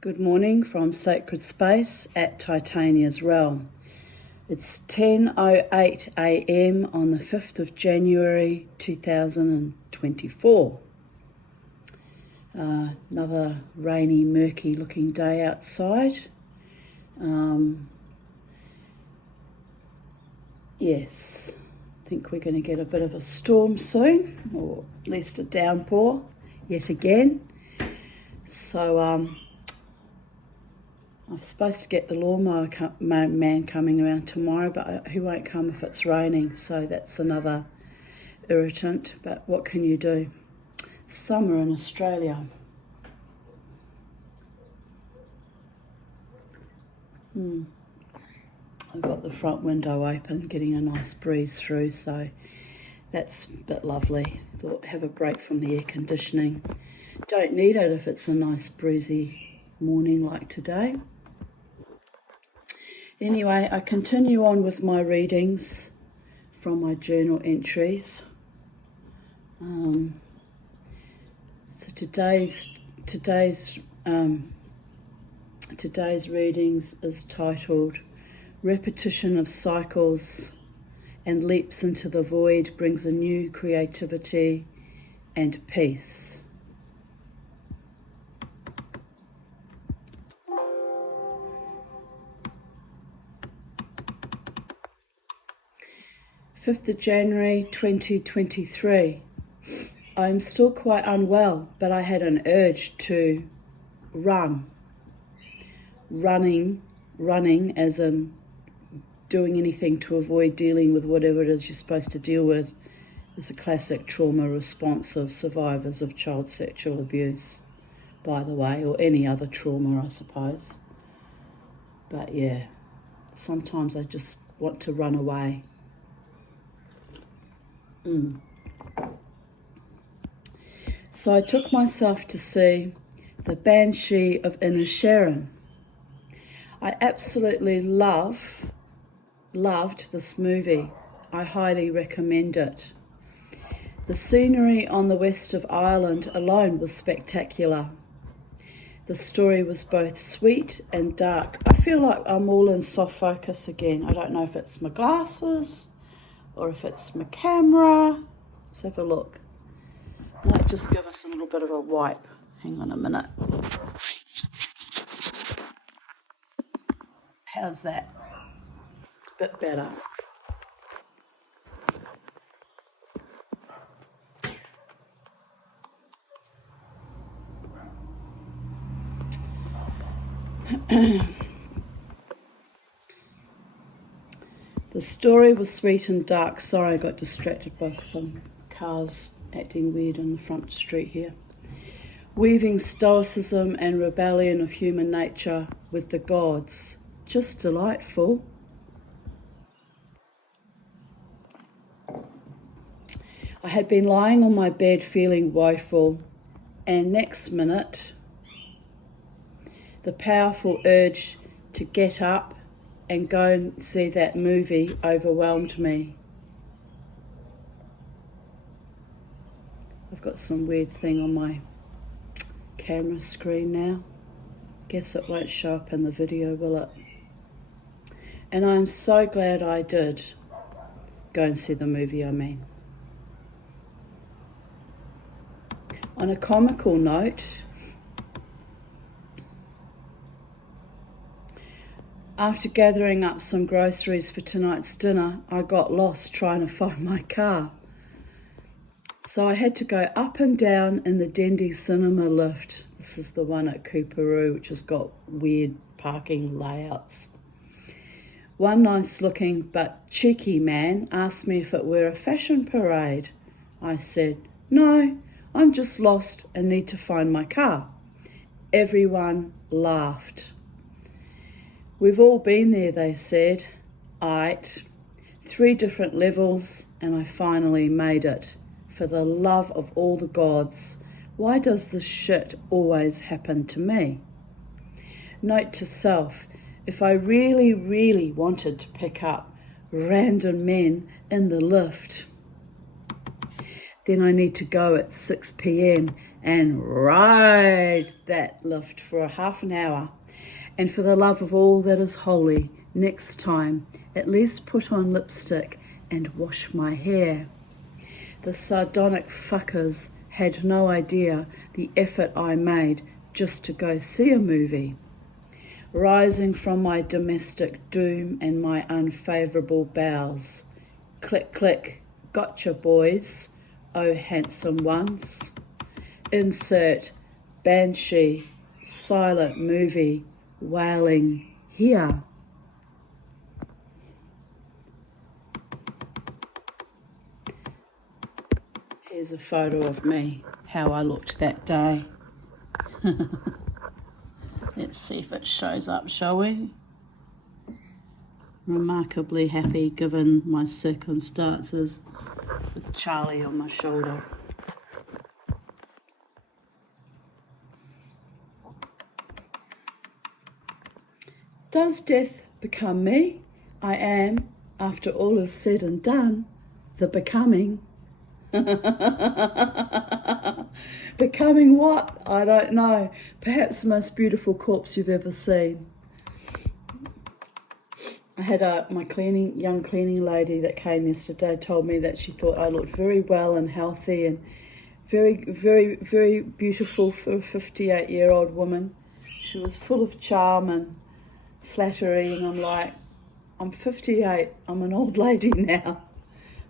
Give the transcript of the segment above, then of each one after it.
Good morning from Sacred Space at Titania's Realm. It's 10:08 a.m. on the 5th of January 2024. Another rainy, murky looking day outside. Yes, I think we're going to get a bit of a storm soon, or at least a downpour yet again. So I'm supposed to get the lawnmower man coming around tomorrow, but he won't come if it's raining, so that's another irritant. But what can you do? Summer in Australia. I've got the front window open, getting a nice breeze through, so that's a bit lovely. Thought have a break from the air conditioning. Don't need it if it's a nice breezy morning like today. Anyway, I continue on with my readings from my journal entries. So today's readings is titled "Repetition of Cycles and Leaps into the Void Brings a New Creativity and Peace." January 5th, 2023. I'm still quite unwell, but I had an urge to run. Running as in doing anything to avoid dealing with whatever it is you're supposed to deal with is a classic trauma response of survivors of child sexual abuse, by the way, or any other trauma, I suppose. But yeah, sometimes I just want to run away. So I took myself to see The Banshee of Inisherin. I absolutely loved this movie. I highly recommend it. The scenery on the west of Ireland alone was spectacular. The story was both sweet and dark. I feel like I'm all in soft focus again. I don't know if it's my glasses or if it's my camera. Let's have a look. I might just give us a little bit of a wipe. Hang on a minute. How's that? Bit better. The story was sweet and dark. Sorry, I got distracted by some cars acting weird in the front street here. Weaving stoicism and rebellion of human nature with the gods. Just delightful. I had been lying on my bed feeling woeful, and next minute, the powerful urge to get up and go and see that movie overwhelmed me. I've got some weird thing on my camera screen now. Guess it won't show up in the video, will it? And I'm so glad I did go and see the movie, On a comical note, after gathering up some groceries for tonight's dinner, I got lost trying to find my car. So I had to go up and down in the Dendy Cinema lift. This is the one at Coorparoo, which has got weird parking layouts. One nice looking but cheeky man asked me if it were a fashion parade. I said, "No, I'm just lost and need to find my car." Everyone laughed. "We've all been there," they said. Aight. 3 different levels, and I finally made it. For the love of all the gods, why does this shit always happen to me? Note to self, if I really, really wanted to pick up random men in the lift, then I need to go at 6 p.m. and ride that lift for a half an hour. And for the love of all that is holy, next time, at least put on lipstick and wash my hair. The sardonic fuckers had no idea the effort I made just to go see a movie. Rising from my domestic doom and my unfavourable bowels. Click, click, gotcha boys, oh handsome ones. Insert banshee, silent movie, wailing here. Here's a photo of me, how I looked that day. Let's see if it shows up, shall we? Remarkably happy given my circumstances, with Charlie on my shoulder. Does death become me? I am, after all is said and done, the becoming. Becoming what? I don't know. Perhaps the most beautiful corpse you've ever seen. I had my young cleaning lady that came yesterday told me that she thought I looked very well and healthy and very, very, very beautiful for a 58-year-old woman. She was full of charm and flattery, and I'm like, I'm 58, I'm an old lady now.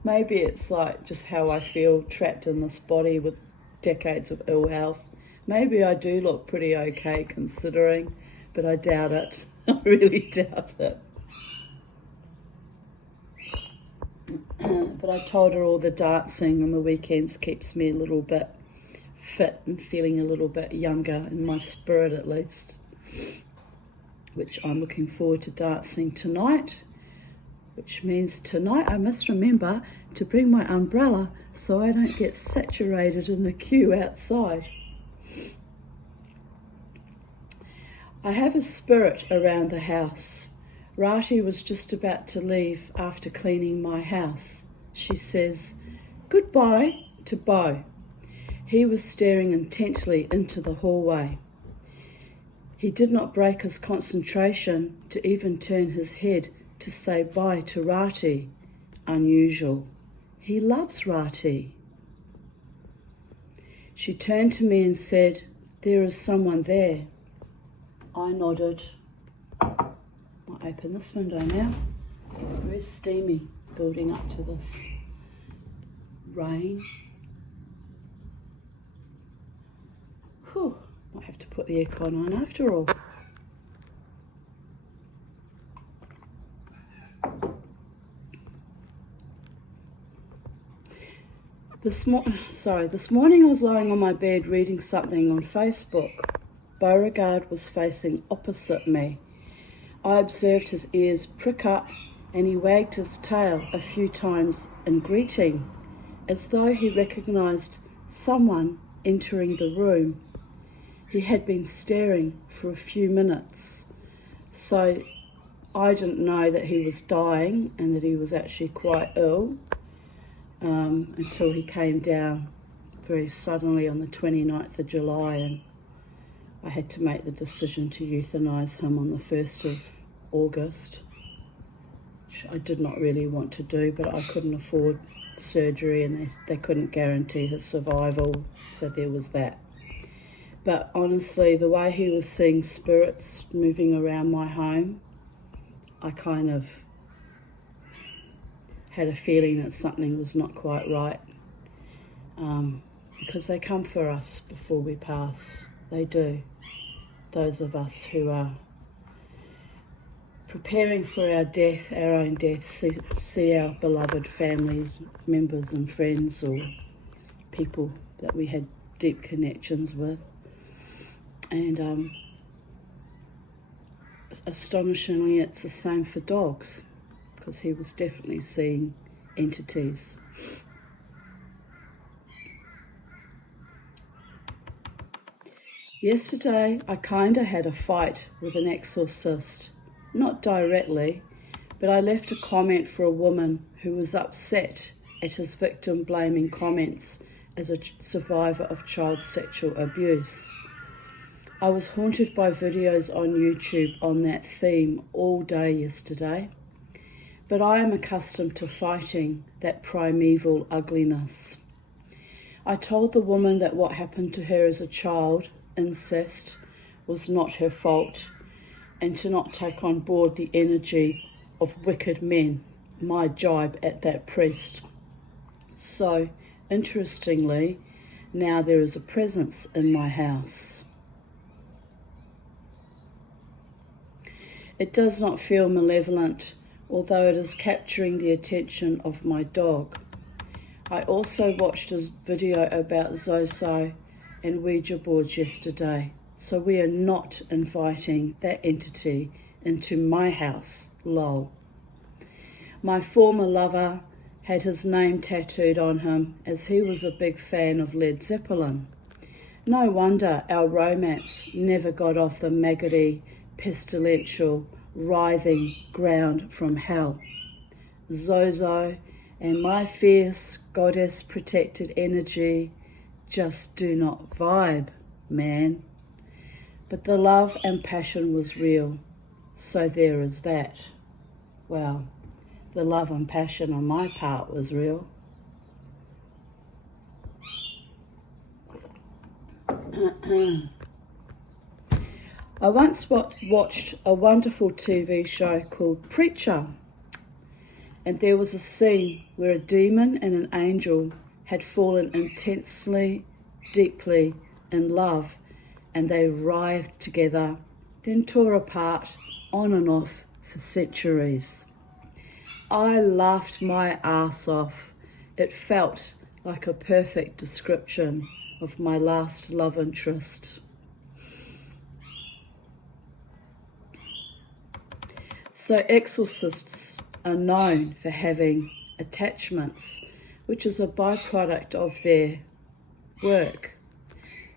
Maybe it's like just how I feel trapped in this body with decades of ill health. Maybe I do look pretty okay considering, but I doubt it. I really doubt it. But I told her all the dancing on the weekends keeps me a little bit fit and feeling a little bit younger, in my spirit at least, which I'm looking forward to dancing tonight, which means tonight I must remember to bring my umbrella so I don't get saturated in the queue outside. I have a spirit around the house. Rati was just about to leave after cleaning my house. She says, "Goodbye" to Bo. He was staring intently into the hallway. He did not break his concentration to even turn his head to say bye to Rati. Unusual. He loves Rati. She turned to me and said, "There is someone there." I nodded. I'll open this window now. Very steamy building up to this rain. Whew, might have to put the aircon on after all. This morning I was lying on my bed reading something on Facebook. Beauregard was facing opposite me. I observed his ears prick up and he wagged his tail a few times in greeting, as though he recognised someone entering the room. He had been staring for a few minutes, so I didn't know that he was dying and that he was actually quite ill until he came down very suddenly on the 29th of July, and I had to make the decision to euthanise him on the 1st of August, which I did not really want to do, but I couldn't afford surgery and they couldn't guarantee his survival, so there was that. But honestly, the way he was seeing spirits moving around my home, I kind of had a feeling that something was not quite right, because they come for us before we pass. They do. Those of us who are preparing for our death, our own death, see our beloved families, members and friends, or people that we had deep connections with. And astonishingly, it's the same for dogs, because he was definitely seeing entities. Yesterday, I kinda had a fight with an exorcist. Not directly, but I left a comment for a woman who was upset at his victim-blaming comments as a survivor of child sexual abuse. I was haunted by videos on YouTube on that theme all day yesterday, but I am accustomed to fighting that primeval ugliness. I told the woman that what happened to her as a child, incest, was not her fault, and to not take on board the energy of wicked men, my jibe at that priest. So, interestingly, now there is a presence in my house. It does not feel malevolent, although it is capturing the attention of my dog. I also watched a video about Zozo and Ouija boards yesterday, so we are not inviting that entity into my house, lol. My former lover had his name tattooed on him as he was a big fan of Led Zeppelin. No wonder our romance never got off the maggoty, pestilential, writhing ground from hell. Zozo and my fierce goddess-protected energy just do not vibe, man. But the love and passion was real, so there is that. Well, the love and passion on my part was real. I once watched a wonderful TV show called Preacher, and there was a scene where a demon and an angel had fallen intensely, deeply in love, and they writhed together, then tore apart on and off for centuries. I laughed my ass off. It felt like a perfect description of my last love interest. So exorcists are known for having attachments, which is a byproduct of their work.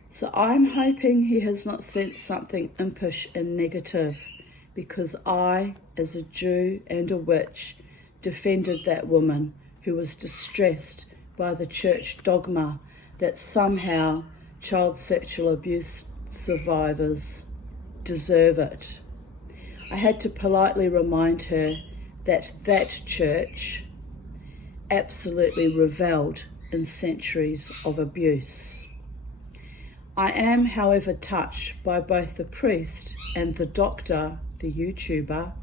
So I'm hoping he has not sent something impish and negative, because I, as a Jew and a witch, defended that woman who was distressed by the church dogma that somehow child sexual abuse survivors deserve it. I had to politely remind her that that church absolutely revelled in centuries of abuse. I am, however, touched by both the priest and the doctor, the YouTuber,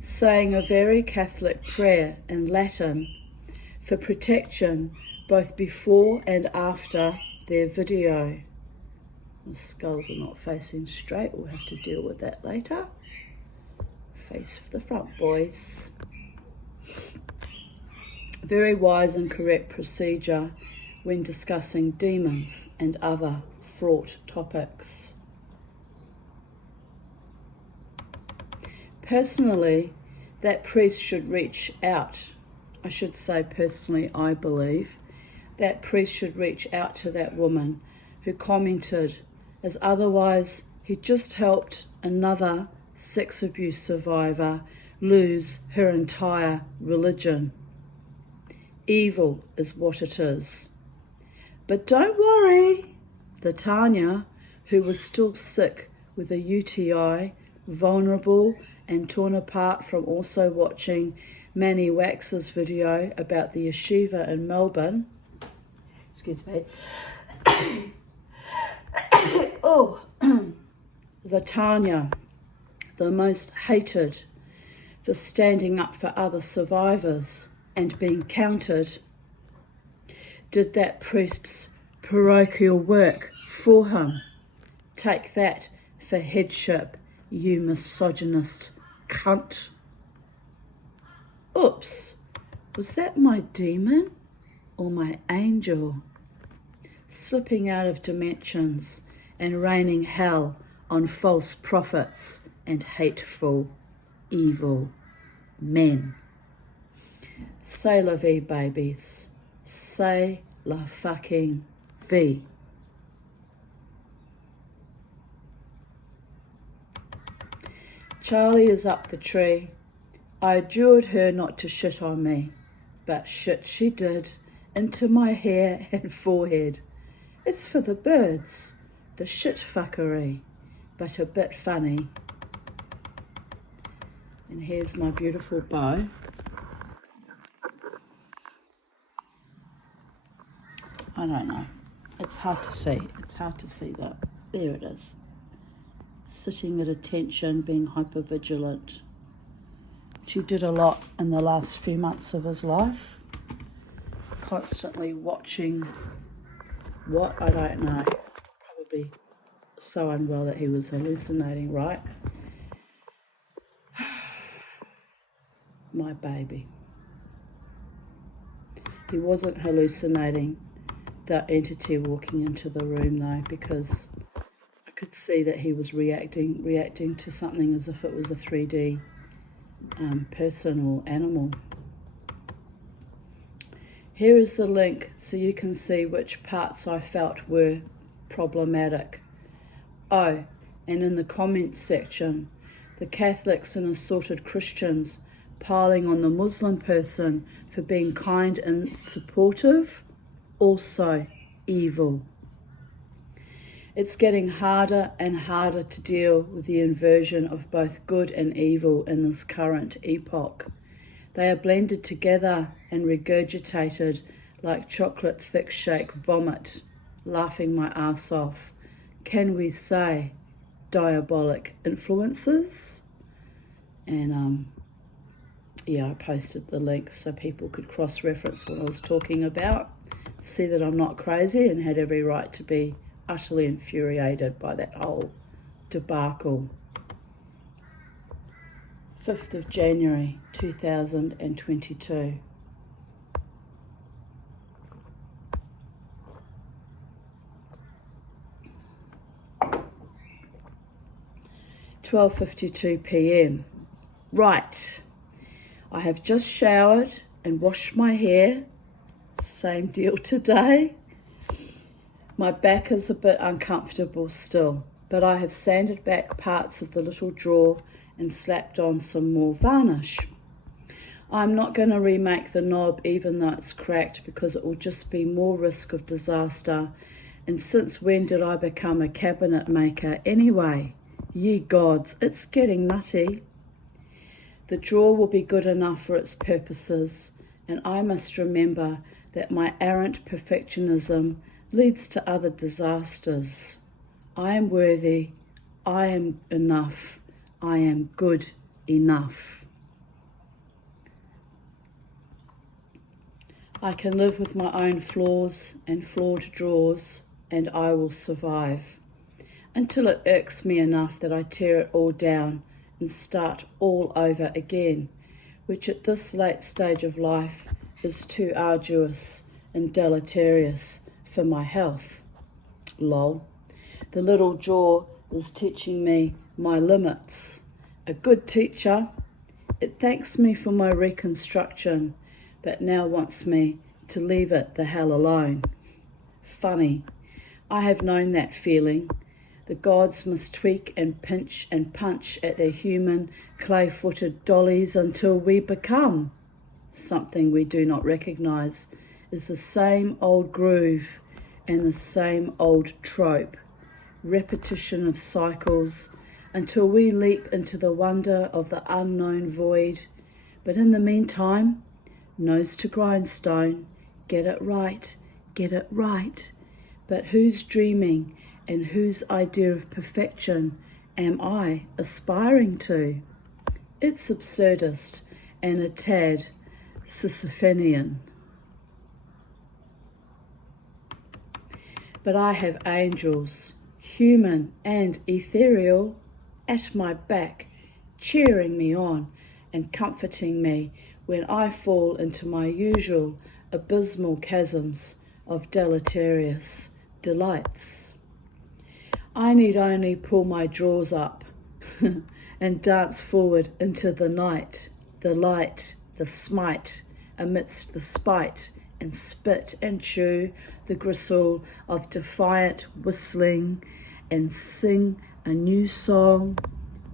saying a very Catholic prayer in Latin for protection both before and after their video. The skulls are not facing straight, we'll have to deal with that later. Face the front, boys. Very wise and correct procedure when discussing demons and other fraught topics. Personally, that priest should reach out. I should say personally, I believe that priest should reach out to that woman who commented, as otherwise he just helped another sex abuse survivor lose her entire religion. Evil is what it is. But don't worry, the Tanya, who was still sick with a UTI, vulnerable and torn apart from also watching Manny Wax's video about the yeshiva in Melbourne. Excuse me. Oh, the Tanya, the most hated for standing up for other survivors and being counted, did that priest's parochial work for him. Take that for headship, you misogynist cunt. Oops, was that my demon or my angel? Slipping out of dimensions and raining hell on false prophets and hateful, evil men. C'est la vie, babies. C'est la fucking vie. Charlie is up the tree. I adjured her not to shit on me, but shit she did, into my hair and forehead. It's for the birds, the shit fuckery, but a bit funny. And here's my beautiful bow. I don't know. It's hard to see. It's hard to see that. There it is. Sitting at attention, being hypervigilant. She did a lot in the last few months of his life. Constantly watching what, I don't know. Probably so unwell that he was hallucinating, right? My baby. He wasn't hallucinating that entity walking into the room though, because I could see that he was reacting to something as if it was a 3D person or animal. Here is the link so you can see which parts I felt were problematic. Oh, and in the comments section, the Catholics and assorted Christians piling on the Muslim person for being kind and supportive, also evil. It's getting harder and harder to deal with the inversion of both good and evil in this current epoch. They are blended together and regurgitated like chocolate thick shake vomit, laughing my ass off. Can we say diabolic influences? And I posted the link so people could cross-reference what I was talking about, see that I'm not crazy and had every right to be utterly infuriated by that whole debacle. 5th of January 2022. £12:52 p.m. Right, I have just showered and washed my hair. Same deal today. My back is a bit uncomfortable still, but I have sanded back parts of the little drawer and slapped on some more varnish. I'm not going to remake the knob even though it's cracked, because it will just be more risk of disaster. And since when did I become a cabinet maker anyway? Ye gods, it's getting nutty. The drawer will be good enough for its purposes, and I must remember that my errant perfectionism leads to other disasters. I am worthy, I am enough, I am good enough. I can live with my own flaws and flawed drawers, and I will survive, until it irks me enough that I tear it all down and start all over again, which at this late stage of life is too arduous and deleterious for my health. Lol. The little jaw is teaching me my limits. A good teacher. It thanks me for my reconstruction, but now wants me to leave it the hell alone. Funny. I have known that feeling. The gods must tweak and pinch and punch at their human, clay-footed dollies until we become something we do not recognize is the same old groove and the same old trope, repetition of cycles until we leap into the wonder of the unknown void. But in the meantime, nose to grindstone, get it right, get it right. But whose dreaming and whose idea of perfection am I aspiring to? It's absurdist and a tad Sisyphean. But I have angels, human and ethereal, at my back, cheering me on and comforting me when I fall into my usual abysmal chasms of deleterious delights. I need only pull my drawers up and dance forward into the night, the light, the smite, amidst the spite and spit and chew, the gristle of defiant whistling, and sing a new song,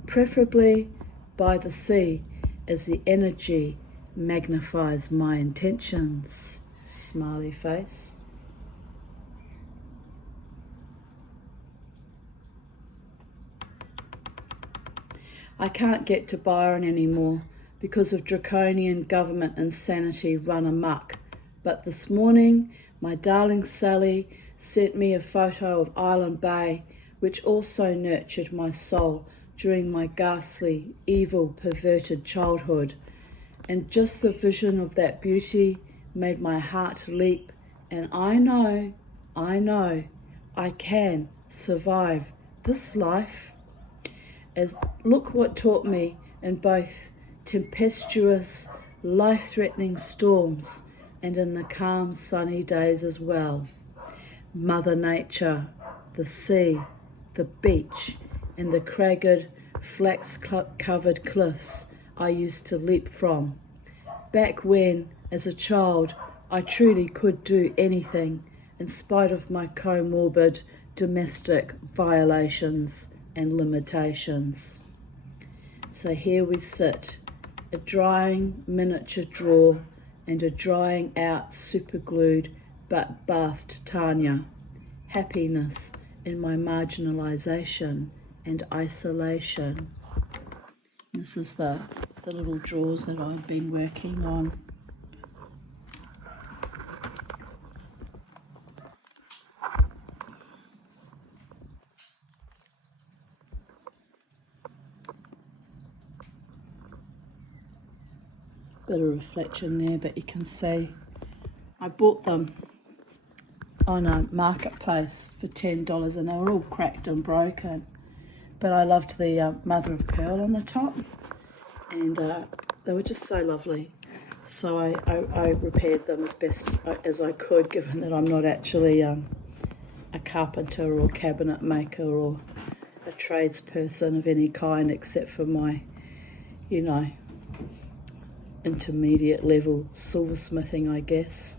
preferably by the sea, as the energy magnifies my intentions. Smiley face. I can't get to Byron anymore because of draconian government insanity run amok. But this morning, my darling Sally sent me a photo of Island Bay, which also nurtured my soul during my ghastly, evil, perverted childhood. And just the vision of that beauty made my heart leap. And I know, I can survive this life. As look what taught me in both tempestuous, life-threatening storms and in the calm, sunny days as well. Mother Nature, the sea, the beach, and the cragged, flax-covered cliffs I used to leap from. Back when, as a child, I truly could do anything in spite of my comorbid domestic violations and limitations. So here we sit, a drying miniature drawer and a drying out superglued but bathed Tanya. Happiness in my marginalisation and isolation. This is the little drawers that I've been working on. Bit of reflection there, but you can see I bought them on a marketplace for $10 and they were all cracked and broken. But I loved the mother of pearl on the top, and they were just so lovely. So I repaired them as best as I could, given that I'm not actually a carpenter or cabinet maker or a tradesperson of any kind, except for my, intermediate level silversmithing, I guess.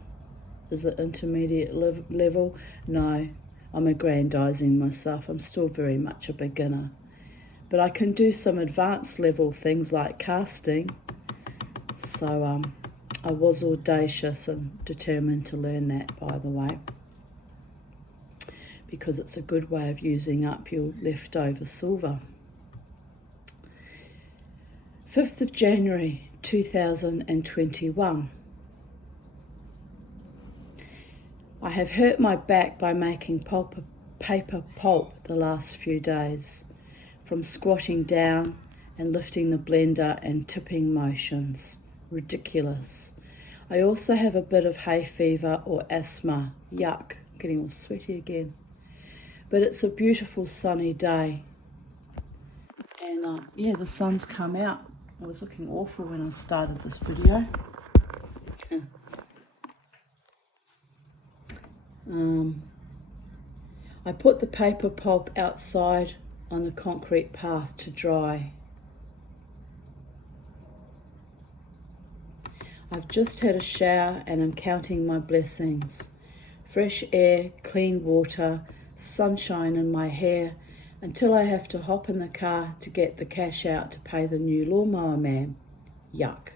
Is it intermediate level? No, I'm aggrandising myself. I'm still very much a beginner. But I can do some advanced level things like casting. So I was audacious and determined to learn that, by the way, because it's a good way of using up your leftover silver. 5th of January 2021. I have hurt my back by making paper pulp the last few days, from squatting down and lifting the blender and tipping motions. Ridiculous. I also have a bit of hay fever or asthma. Yuck, getting all sweaty again. But it's a beautiful sunny day. And the sun's come out. I was looking awful when I started this video. I put the paper pulp outside on the concrete path to dry. I've just had a shower and I'm counting my blessings. Fresh air, clean water, sunshine in my hair, until I have to hop in the car to get the cash out to pay the new lawnmower man. Yuck.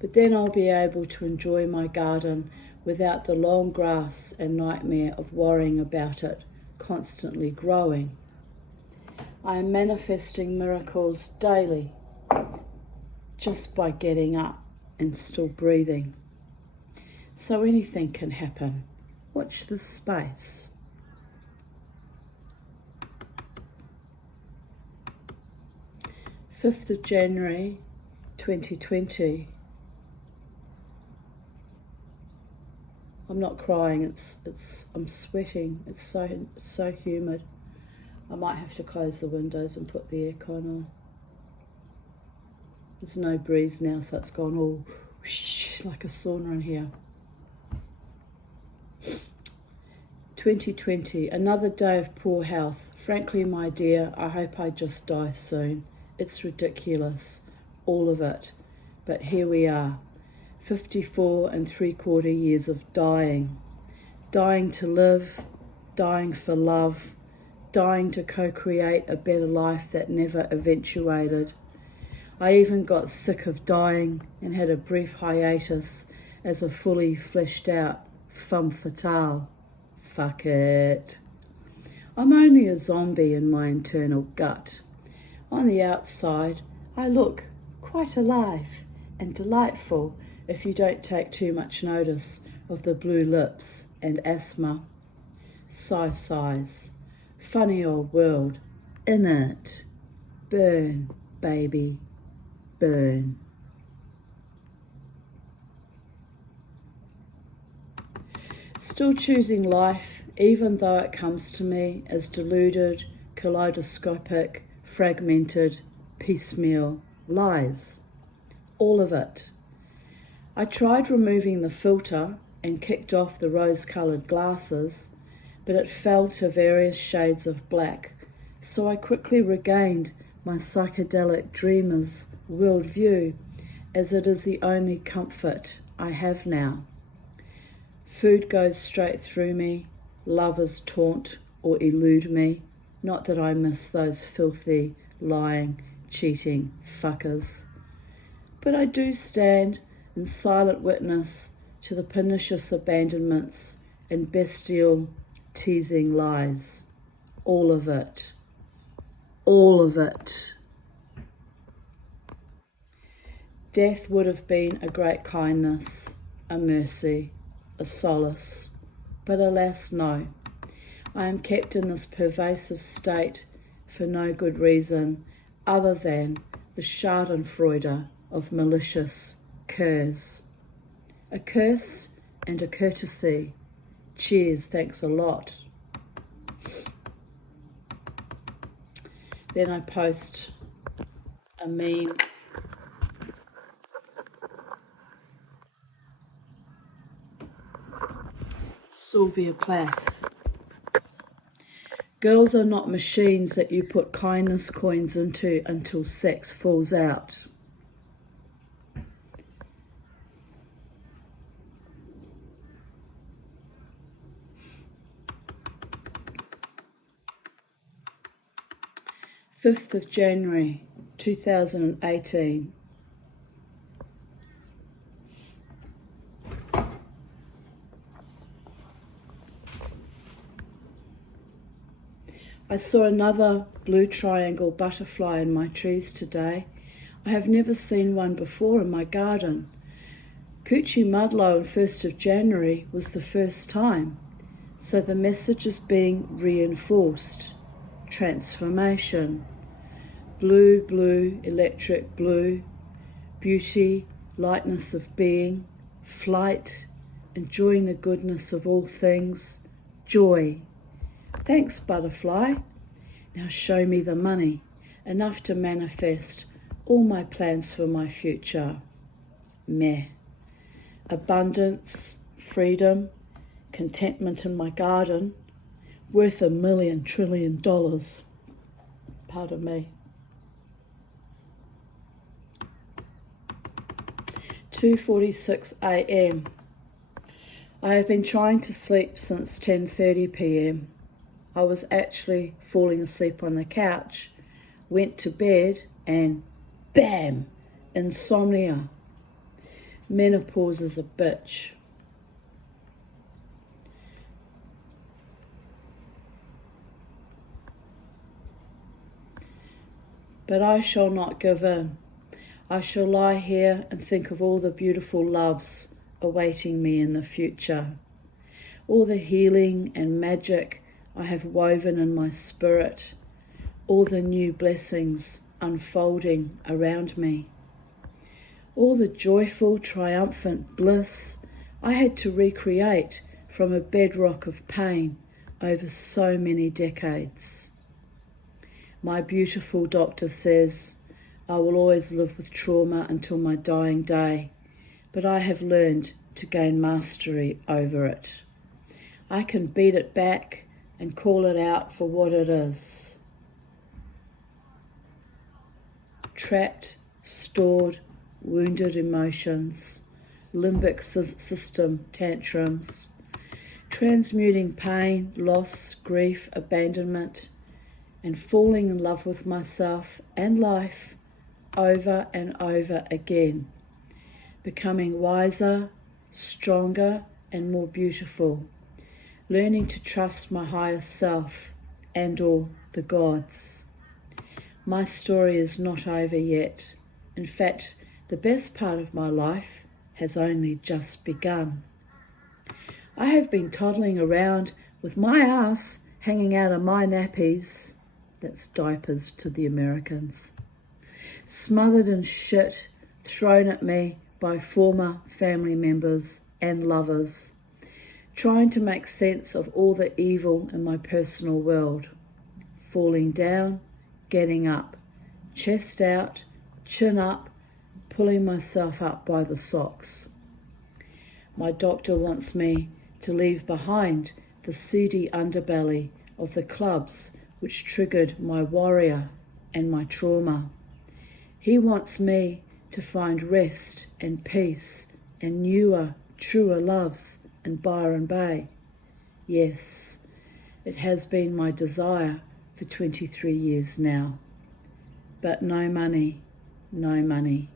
But then I'll be able to enjoy my garden without the long grass and nightmare of worrying about it constantly growing. I am manifesting miracles daily just by getting up and still breathing. So anything can happen. Watch this space. of January 2020. I'm not crying, I'm sweating. It's so humid. I might have to close the windows and put the aircon on. There's no breeze now, so it's gone all whoosh, like a sauna in here. 2020, another day of poor health. Frankly, my dear, I hope I just die soon. It's ridiculous, all of it. But here we are, 54 3/4 years of dying. Dying to live, dying for love, dying to co-create a better life that never eventuated. I even got sick of dying and had a brief hiatus as a fully fleshed out femme fatale. Fuck it. I'm only a zombie in my internal gut. On the outside, I look quite alive and delightful if you don't take too much notice of the blue lips and asthma. Sighs. Funny old world. In it. Burn, baby. Burn. Still choosing life, even though it comes to me as deluded, kaleidoscopic, fragmented, piecemeal lies. All of it. I tried removing the filter and kicked off the rose-coloured glasses, but it fell to various shades of black, so I quickly regained my psychedelic dreamer's worldview, as it is the only comfort I have now. Food goes straight through me, lovers taunt or elude me, not that I miss those filthy, lying, cheating fuckers. But I do stand in silent witness to the pernicious abandonments and bestial, teasing lies. All of it. All of it. Death would have been a great kindness, a mercy, a solace, but alas, no. I am kept in this pervasive state for no good reason other than the schadenfreude of malicious curs. A curse and a courtesy. Cheers, thanks a lot. Then I post a meme. Sylvia Plath. Girls are not machines that you put kindness coins into until sex falls out. January 5th, 2018. I saw another blue triangle butterfly in my trees today. I have never seen one before in my garden. Coochie Mudlow on 1st of January was the first time, so the message is being reinforced. Transformation. Blue, blue, electric blue, beauty, lightness of being, flight, enjoying the goodness of all things, joy. Thanks, butterfly. Now show me the money, enough to manifest all my plans for my future. Meh. Abundance, freedom, contentment in my garden, worth $1 million trillion. Pardon me. 2:46 a.m. I have been trying to sleep since 10:30 p.m. I was actually falling asleep on the couch, went to bed, and bam, insomnia. Menopause is a bitch. But I shall not give in. I shall lie here and think of all the beautiful loves awaiting me in the future, all the healing and magic I have woven in my spirit, all the new blessings unfolding around me, all the joyful, triumphant bliss I had to recreate from a bedrock of pain over so many decades. My beautiful doctor says I will always live with trauma until my dying day, but I have learned to gain mastery over it. I can beat it back and call it out for what it is. Trapped, stored, wounded emotions, limbic system tantrums, transmuting pain, loss, grief, abandonment, and falling in love with myself and life over and over again, becoming wiser, stronger and more beautiful, learning to trust my higher self and all the gods. My story is not over yet. In fact, the best part of my life has only just begun. I have been toddling around with my ass hanging out of my nappies, that's diapers to the Americans, smothered in shit thrown at me by former family members and lovers, trying to make sense of all the evil in my personal world, falling down, getting up, chest out, chin up, pulling myself up by the socks. My doctor wants me to leave behind the seedy underbelly of the clubs which triggered my warrior and my trauma. He wants me to find rest and peace and newer, truer loves in Byron Bay. Yes, it has been my desire for 23 years now. But no money, no money.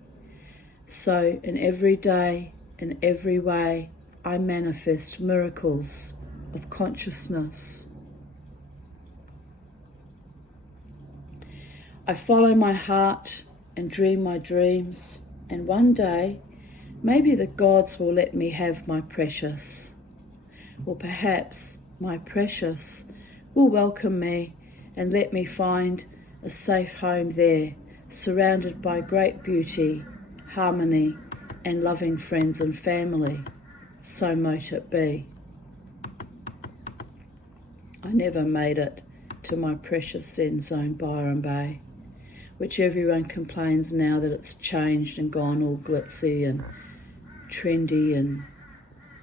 So in every day, in every way, I manifest miracles of consciousness. I follow my heart and dream my dreams, and one day, maybe the gods will let me have my precious. Or perhaps my precious will welcome me and let me find a safe home there, surrounded by great beauty, harmony, and loving friends and family. So mote it be. I never made it to my precious Zen zone Byron Bay, which everyone complains now that it's changed and gone all glitzy and trendy and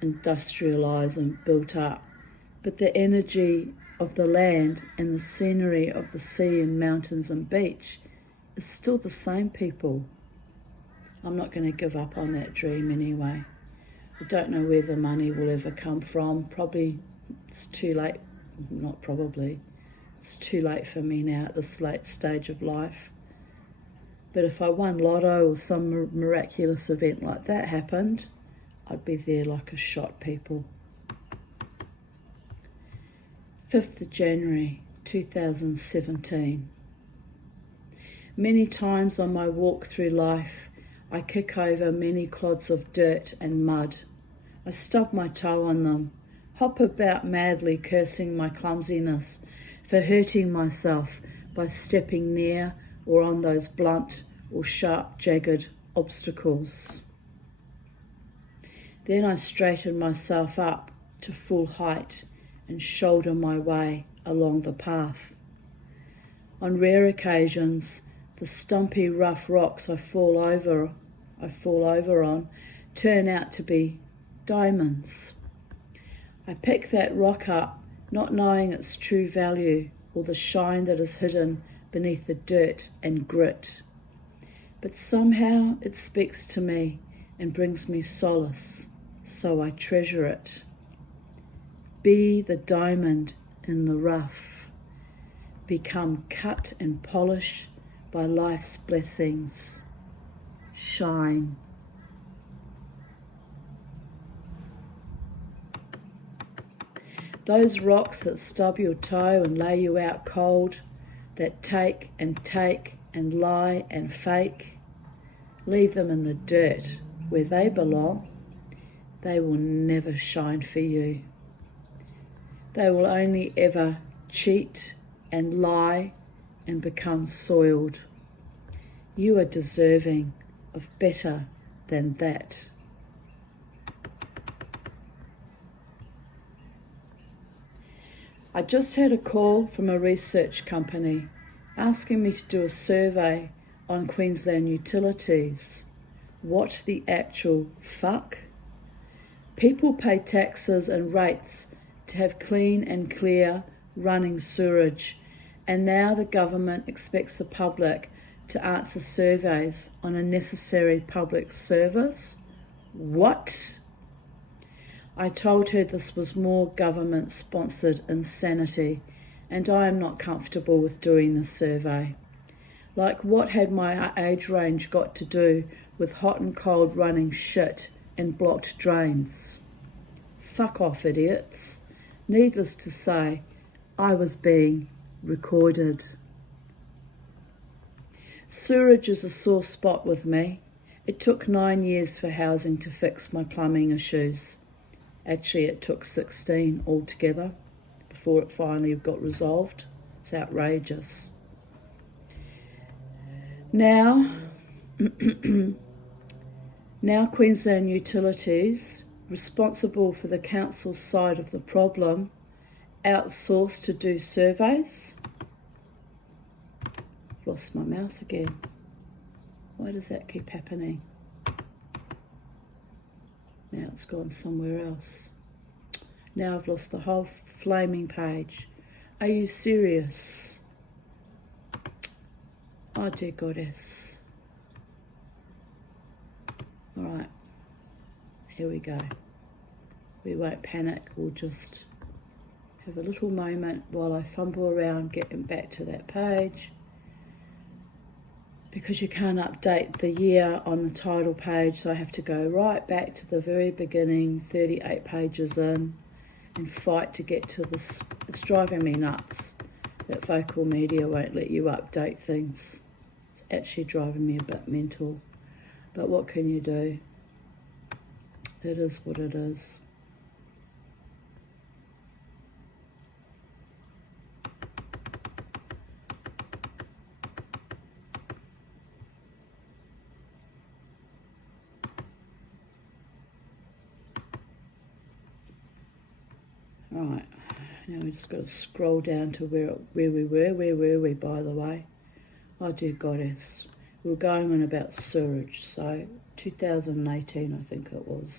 industrialised and built up. But the energy of the land and the scenery of the sea and mountains and beach is still the same, people. I'm not going to give up on that dream anyway. I don't know where the money will ever come from. Probably it's too late. Not probably. It's too late for me now at this late stage of life. But if I won lotto or some miraculous event like that happened, I'd be there like a shot, people. 5th of January 2017. Many times on my walk through life, I kick over many clods of dirt and mud. I stub my toe on them, hop about madly cursing my clumsiness for hurting myself by stepping near or on those blunt or sharp jagged obstacles. Then I straighten myself up to full height and shoulder my way along the path. On rare occasions, the stumpy rough rocks I fall over on turn out to be diamonds. I pick that rock up, not knowing its true value or the shine that is hidden beneath the dirt and grit. But somehow it speaks to me and brings me solace, so I treasure it. Be the diamond in the rough. Become cut and polished by life's blessings. Shine. Those rocks that stub your toe and lay you out cold, that take and lie and fake, leave them in the dirt where they belong. They will never shine for you. They will only ever cheat and lie and become soiled. You are deserving of better than that. I just had a call from a research company asking me to do a survey on Queensland utilities. What the actual fuck? People pay taxes and rates to have clean and clear running sewerage, and now the government expects the public to answer surveys on a necessary public service? What? I told her this was more government-sponsored insanity, and I am not comfortable with doing the survey. Like, what had my age range got to do with hot and cold running shit and blocked drains. Fuck off, idiots. Needless to say, I was being recorded. Sewerage is a sore spot with me. It took 9 years for housing to fix my plumbing issues. Actually, it took 16 altogether before it finally got resolved. It's outrageous. Now Queensland Utilities, responsible for the council's side of the problem, outsourced to do surveys. I've lost my mouse again. Why does that keep happening? Now it's gone somewhere else. Now I've lost the whole flaming page. Are you serious? Oh dear goddess. Alright, here we go. We won't panic, we'll just have a little moment while I fumble around getting back to that page. Because you can't update the year on the title page, so I have to go right back to the very beginning, 38 pages in, and fight to get to this. It's driving me nuts that Focal Media won't let you update things. It's actually driving me a bit mental. But what can you do? It is what it is. Right, now we just got to scroll down to where we were. Where were we, by the way? Oh dear goddess. We were going on about sewerage, so 2018 I think it was.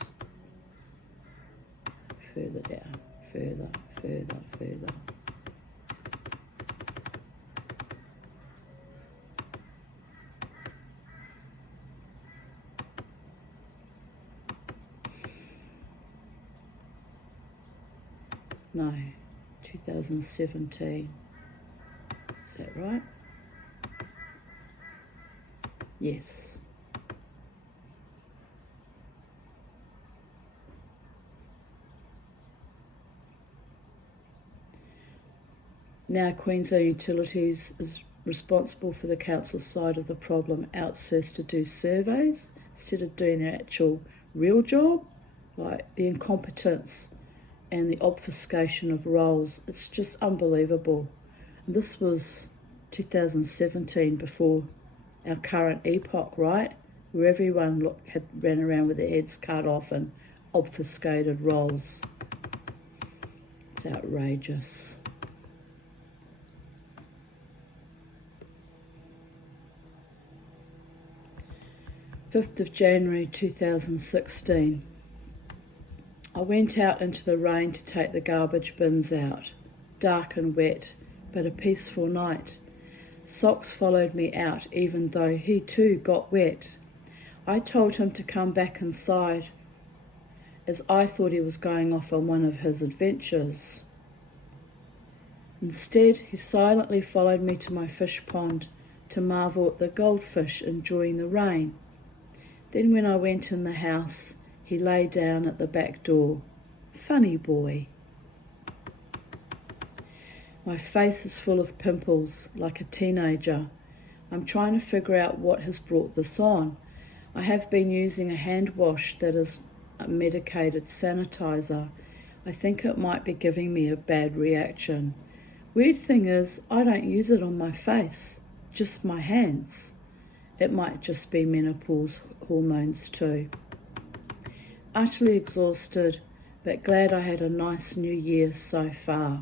Further down, further. No, 2017. Is that right? Yes. Now Queensland Utilities is responsible for the council's side of the problem, outsourced to do surveys instead of doing an actual real job, like the incompetence and the obfuscation of roles. It's just unbelievable. And this was 2017, before our current epoch, right? Where everyone ran around with their heads cut off and obfuscated roles. It's outrageous. January 5th, 2016. I went out into the rain to take the garbage bins out. Dark and wet, but a peaceful night. Socks followed me out even though he too got wet. I told him to come back inside, as I thought he was going off on one of his adventures. Instead, he silently followed me to my fish pond to marvel at the goldfish enjoying the rain. Then when I went in the house, he lay down at the back door. Funny boy. My face is full of pimples, like a teenager. I'm trying to figure out what has brought this on. I have been using a hand wash that is a medicated sanitizer. I think it might be giving me a bad reaction. Weird thing is, I don't use it on my face, just my hands. It might just be menopause hormones too. Utterly exhausted, but glad I had a nice new year so far.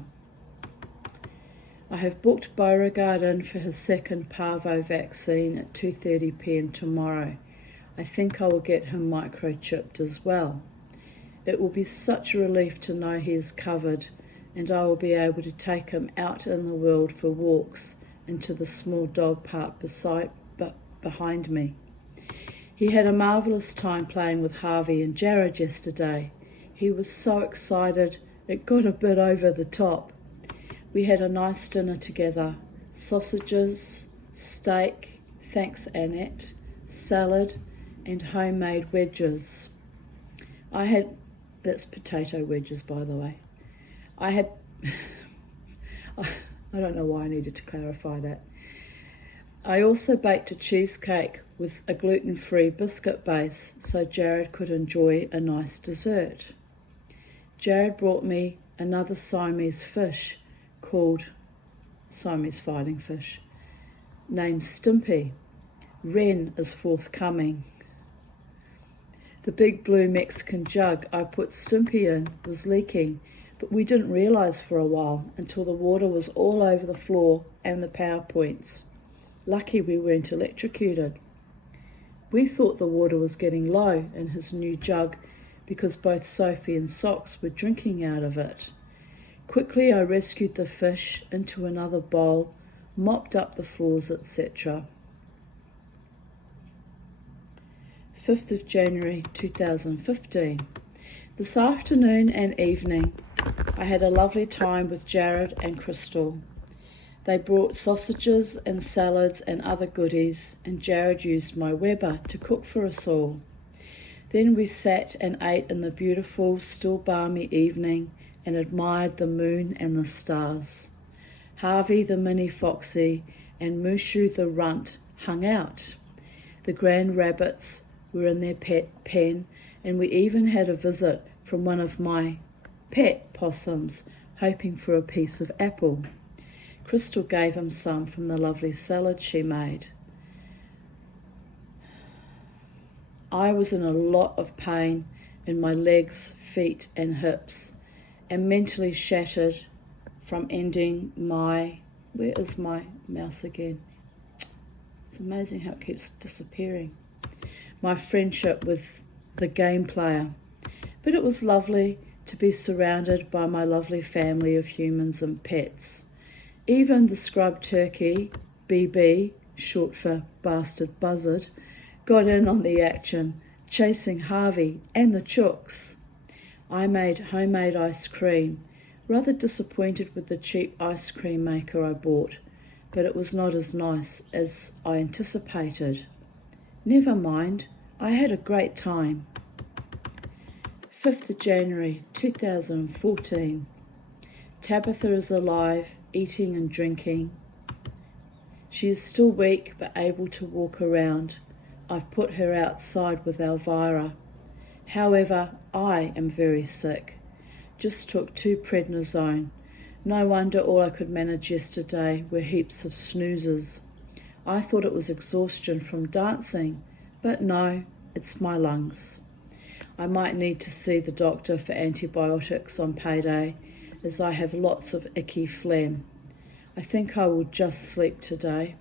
I have booked Beauregard in for his second parvo vaccine at 2:30 p.m. tomorrow. I think I will get him microchipped as well. It will be such a relief to know he is covered, and I will be able to take him out in the world for walks into the small dog park behind me. He had a marvellous time playing with Harvey and Jared yesterday. He was so excited, it got a bit over the top. We had a nice dinner together. Sausages, steak, thanks Annette, salad and homemade wedges. I had, that's potato wedges, by the way. I had, I don't know why I needed to clarify that. I also baked a cheesecake with a gluten-free biscuit base so Jared could enjoy a nice dessert. Jared brought me another Siamese fish called Siamese fighting fish, named Stimpy. Ren is forthcoming. The big blue Mexican jug I put Stimpy in was leaking, but we didn't realise for a while until the water was all over the floor and the power points. Lucky we weren't electrocuted. We thought the water was getting low in his new jug because both Sophie and Socks were drinking out of it. Quickly I rescued the fish into another bowl, mopped up the floors, etc. 5th of January 2015. This afternoon and evening I had a lovely time with Jared and Crystal. They brought sausages and salads and other goodies, and Jared used my Weber to cook for us all. Then we sat and ate in the beautiful, still balmy evening and admired the moon and the stars. Harvey the mini foxy and Mushu the runt hung out. The grand rabbits were in their pet pen, and we even had a visit from one of my pet possums, hoping for a piece of apple. Crystal gave him some from the lovely salad she made. I was in a lot of pain in my legs, feet and hips, and mentally shattered from ending my... Where is my mouse again? It's amazing how it keeps disappearing. My friendship with the game player. But it was lovely to be surrounded by my lovely family of humans and pets. Even the scrub turkey, BB, short for bastard buzzard, got in on the action, chasing Harvey and the chooks. I made homemade ice cream, rather disappointed with the cheap ice cream maker I bought, but it was not as nice as I anticipated. Never mind, I had a great time. 5th of January 2014. Tabitha is alive, eating and drinking. She is still weak but able to walk around. I've put her outside with Elvira. However, I am very sick. Just took 2 prednisone. No wonder all I could manage yesterday were heaps of snoozes. I thought it was exhaustion from dancing, but no, it's my lungs. I might need to see the doctor for antibiotics on payday, as I have lots of icky phlegm. I think I will just sleep today.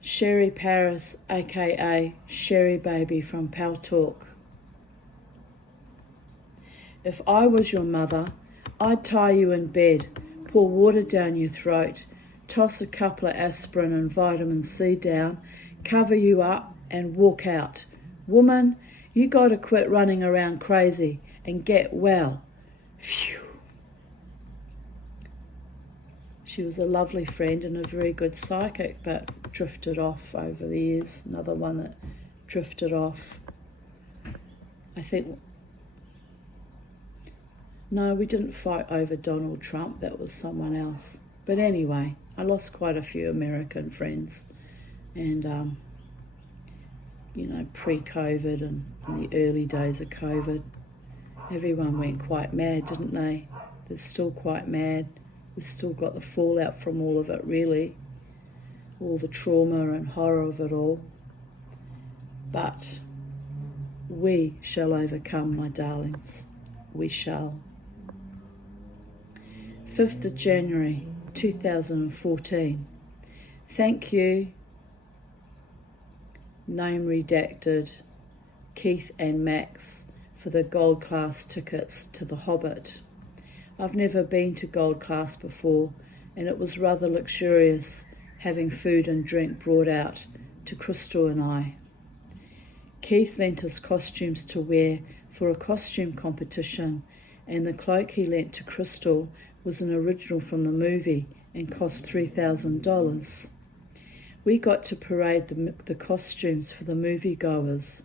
Sherry Paris, aka Sherry Baby from Pal Talk. If I was your mother, I'd tie you in bed, pour water down your throat, toss a couple of aspirin and vitamin C down, cover you up and walk out. Woman, you got to quit running around crazy and get well. Phew. She was a lovely friend and a very good psychic, but drifted off over the years. Another one that drifted off. I think... No, we didn't fight over Donald Trump. That was someone else. But anyway, I lost quite a few American friends. And, pre-COVID and in the early days of COVID, everyone went quite mad, didn't they? They're still quite mad. We've still got the fallout from all of it, really. All the trauma and horror of it all. But we shall overcome, my darlings. We shall. 5th of January 2014. Thank you, name redacted, Keith and Max, for the gold class tickets to The Hobbit. I've never been to gold class before, and it was rather luxurious having food and drink brought out to Crystal and I. Keith lent us costumes to wear for a costume competition, and the cloak he lent to Crystal was an original from the movie and cost $3,000. We got to parade the costumes for the moviegoers.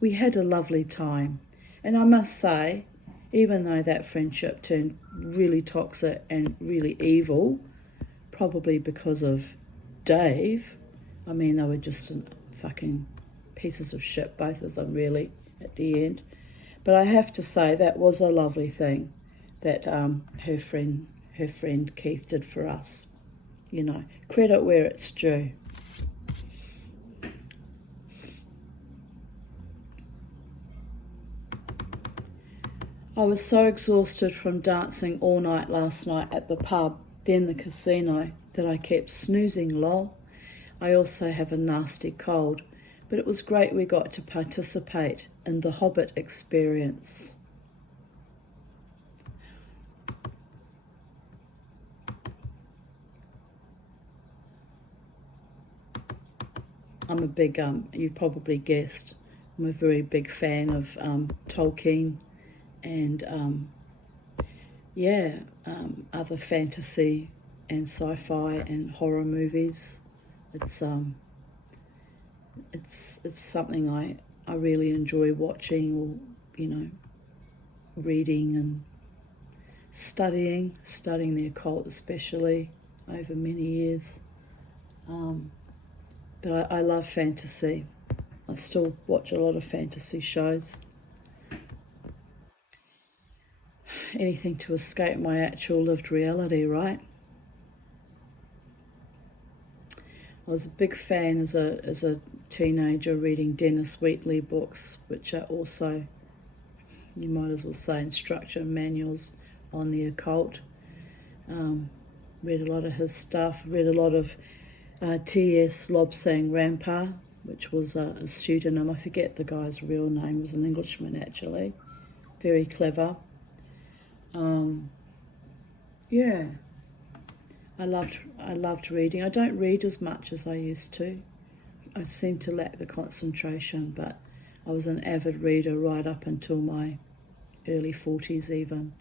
We had a lovely time. And I must say, even though that friendship turned really toxic and really evil, probably because of Dave, I mean, they were just fucking pieces of shit, both of them, really, at the end. But I have to say, that was a lovely thing that her friend Keith did for us. You know, credit where it's due. I was so exhausted from dancing all night last night at the pub, then the casino, that I kept snoozing, lol. I also have a nasty cold, but it was great we got to participate in the Hobbit experience. I'm a big, you probably guessed, I'm a very big fan of Tolkien and other fantasy and sci-fi and horror movies. It's something I really enjoy watching, or reading and studying the occult, especially over many years. But I love fantasy. I still watch a lot of fantasy shows. Anything to escape my actual lived reality, right? I was a big fan as a teenager reading Dennis Wheatley books, which are also, you might as well say, instruction manuals on the occult. Read a lot of his stuff, read a lot of T.S. Lobsang Rampa, which was a pseudonym. I forget the guy's real name. He was an Englishman, actually. Very clever. I loved reading. I don't read as much as I used to. I seem to lack the concentration, but I was an avid reader right up until my early 40s even.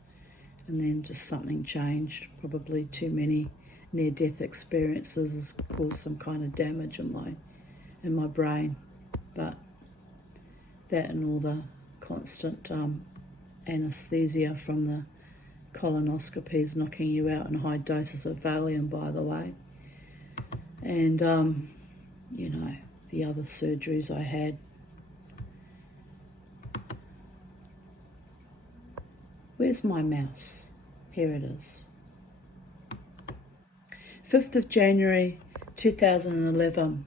And then just something changed. Probably too many near-death experiences has caused some kind of damage in my brain. But that and all the constant anesthesia from the colonoscopies knocking you out in high doses of Valium, by the way. And, the other surgeries I had. Where's my mouse? Here it is. 5th of January 2011.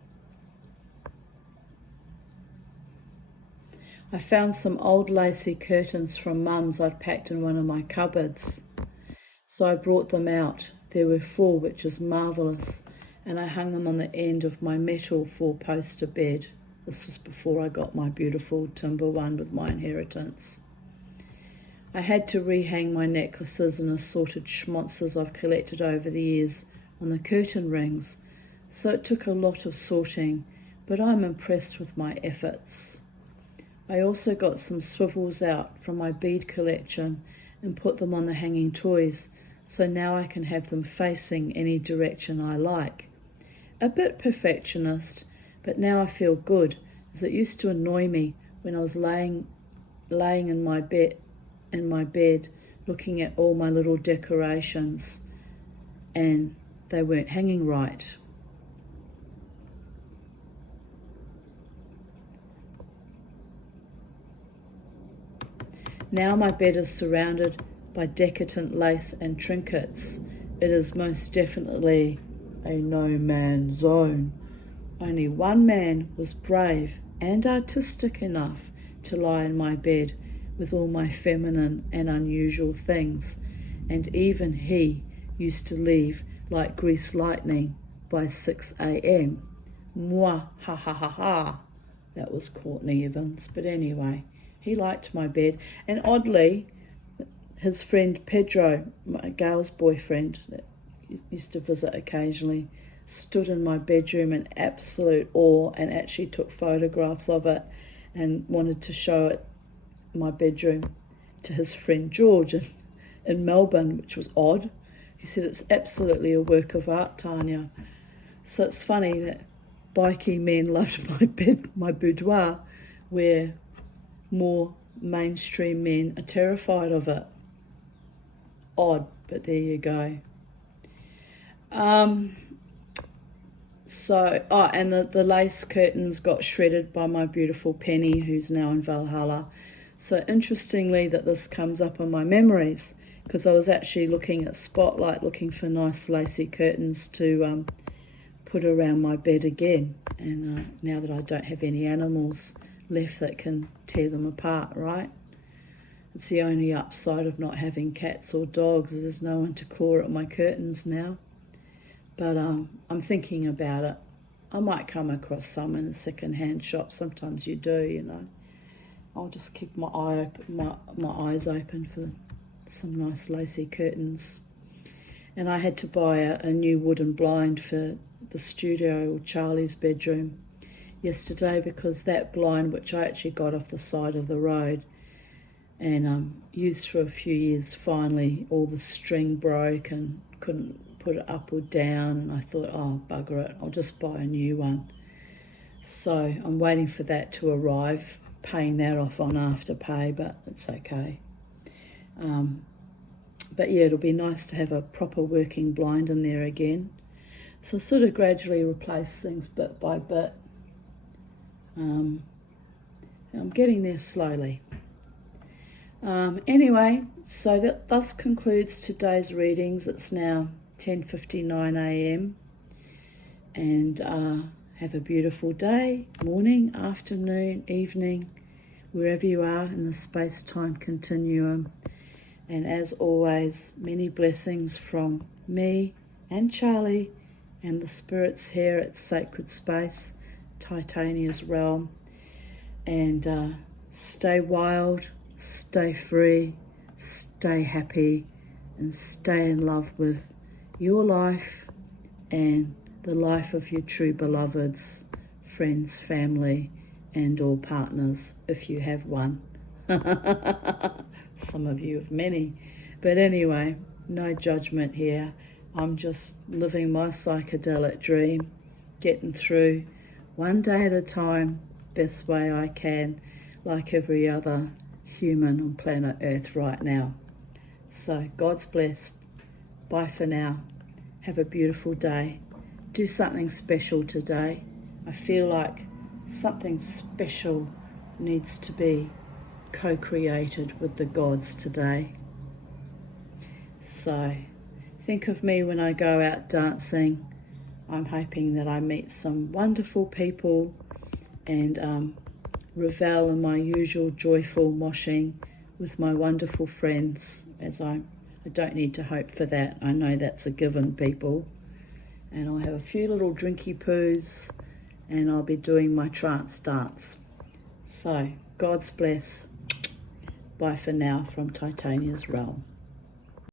I found some old lacy curtains from Mum's I'd packed in one of my cupboards. So I brought them out. There were 4, which is marvellous, and I hung them on the end of my metal 4-poster bed. This was before I got my beautiful timber one with my inheritance. I had to rehang my necklaces and assorted schmonzes I've collected over the years on the curtain rings, so it took a lot of sorting, but I'm impressed with my efforts. I also got some swivels out from my bead collection and put them on the hanging toys, so now I can have them facing any direction I like. A bit perfectionist, but now I feel good, as it used to annoy me when I was laying in my bed looking at all my little decorations and they weren't hanging right. Now my bed is surrounded by decadent lace and trinkets. It is most definitely a no-man zone. Only one man was brave and artistic enough to lie in my bed with all my feminine and unusual things, and even he used to leave like greased lightning by 6 a.m. Mwah, ha ha ha ha. That was Courtney Evans, but anyway, he liked my bed, and oddly, his friend Pedro, Gail's boyfriend, that used to visit occasionally, stood in my bedroom in absolute awe and actually took photographs of it and wanted to show it, my bedroom, to his friend George in Melbourne, which was odd. He said it's absolutely a work of art, Tanya. So it's funny that bikey men loved my bed, my boudoir, where more mainstream men are terrified of it. Odd, but there you go. And the lace curtains got shredded by my beautiful Penny, who's now in Valhalla. So interestingly that this comes up in my memories, because I was actually looking at Spotlight, looking for nice lacy curtains to put around my bed again. And now that I don't have any animals left that can tear them apart, right? It's the only upside of not having cats or dogs, is there's no one to claw at my curtains now. But I'm thinking about it. I might come across some in a second-hand shop. Sometimes you do, you know. I'll just keep my eyes open for some nice lacy curtains. And I had to buy a new wooden blind for the studio or Charlie's bedroom yesterday, because that blind, which I actually got off the side of the road and used for a few years, finally all the string broke and couldn't put it up or down, and I thought, oh, bugger it, I'll just buy a new one. So I'm waiting for that to arrive, paying that off on Afterpay, but it's okay. But yeah, it'll be nice to have a proper working blind in there again. So I sort of gradually replace things bit by bit. I'm getting there slowly. Anyway, so that thus concludes today's readings. It's now 10:59 a.m. and have a beautiful day, morning, afternoon, evening, wherever you are in the space-time continuum. And as always, many blessings from me and Charlie and the spirits here at Sacred Space, Titania's realm. And stay wild, stay free, stay happy, and stay in love with your life and the life of your true beloveds, friends, family, and or partners, if you have one. Some of you have many. But anyway, no judgment here. I'm just living my psychedelic dream, getting through one day at a time, best way I can, like every other human on planet Earth right now. So God's blessed. Bye for now. Have a beautiful day. Do something special today. I feel like something special needs to be co-created with the gods today. So think of me when I go out dancing. I'm hoping that I meet some wonderful people and revel in my usual joyful moshing with my wonderful friends, as I don't need to hope for that. I know that's a given, people. And I'll have a few little drinky poos and I'll be doing my trance dance. So, God's bless. Bye for now from Titania's realm.